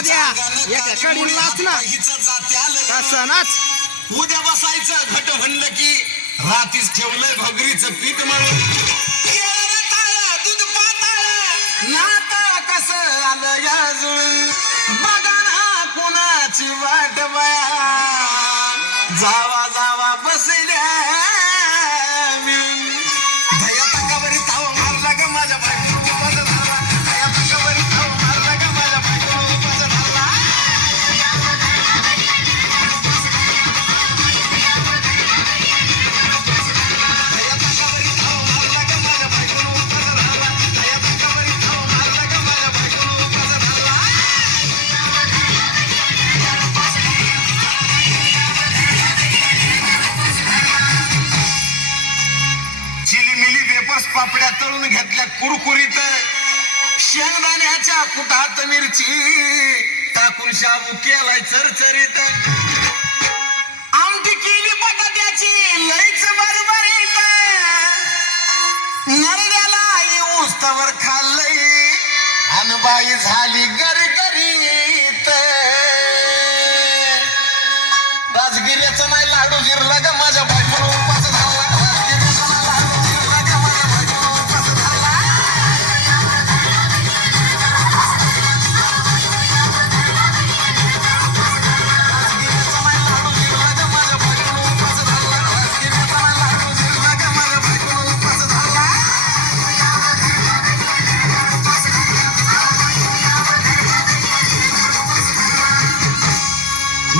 दाद्या एका कडीन नाच ना कसं नाच. उद्या बसायचं घट म्हणलं की रातीच ठेवलंय भगरीचं पीठ म्हणून दूध पाताळ नाता कसं आलं या जुळून बघा ना कोणाची वाट बया जावा जावा बसल्या मिळून भया तकावरी ताव मारला का माझ्या बायको उपास झाला भया तकावरी ताव मारला का माझ्या बायको उपास झाला भया तकावरी ताव मारला का माझ्या बायको उपास झाला भया तकावरी ताव मारला का माझ्या बायको उपास झाला. चिलीमिली वेपर्स पापड्या तळून घेतल्या कुरकुरीत शेंगदाण्याच्या कुटात मिरची टाकून शाबू केलाय चरचरीत आमटी केली बटाट्याची लईच बरबरीत नरड्याला येऊस तवर खाल्लंय अनबाई झाली गरगरीत राजगिऱ्याचा नाही लाडू जिरला ग माझ्या बायकोला उपास झाला राजगिऱ्याचा नाही लाडू जिरला ग माझ्या बायकोला उपास झाला राजगिऱ्याचा नाही लाडू जिरला ग माझ्या बायकोला उपास झाला राजगिऱ्याचा नाही लाडू जिरला ग माझ्या बायकोला उपास झाला.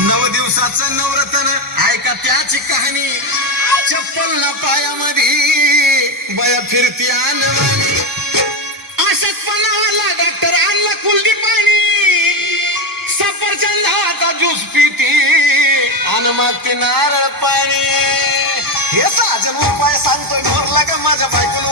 नव दिवसाचं नवरत्न ऐका त्याची कहाणी चप्पल ना पायामध्ये बया फिरती अनवाणी अशक्तपणाला डॉक्टर आणला कुलदी पाणी सफरचंदाचा ज्यूस पिती आणि मग ती नारळ पाणी हे साजन उपाय सांगतोय भरला का माझ्या बायकोला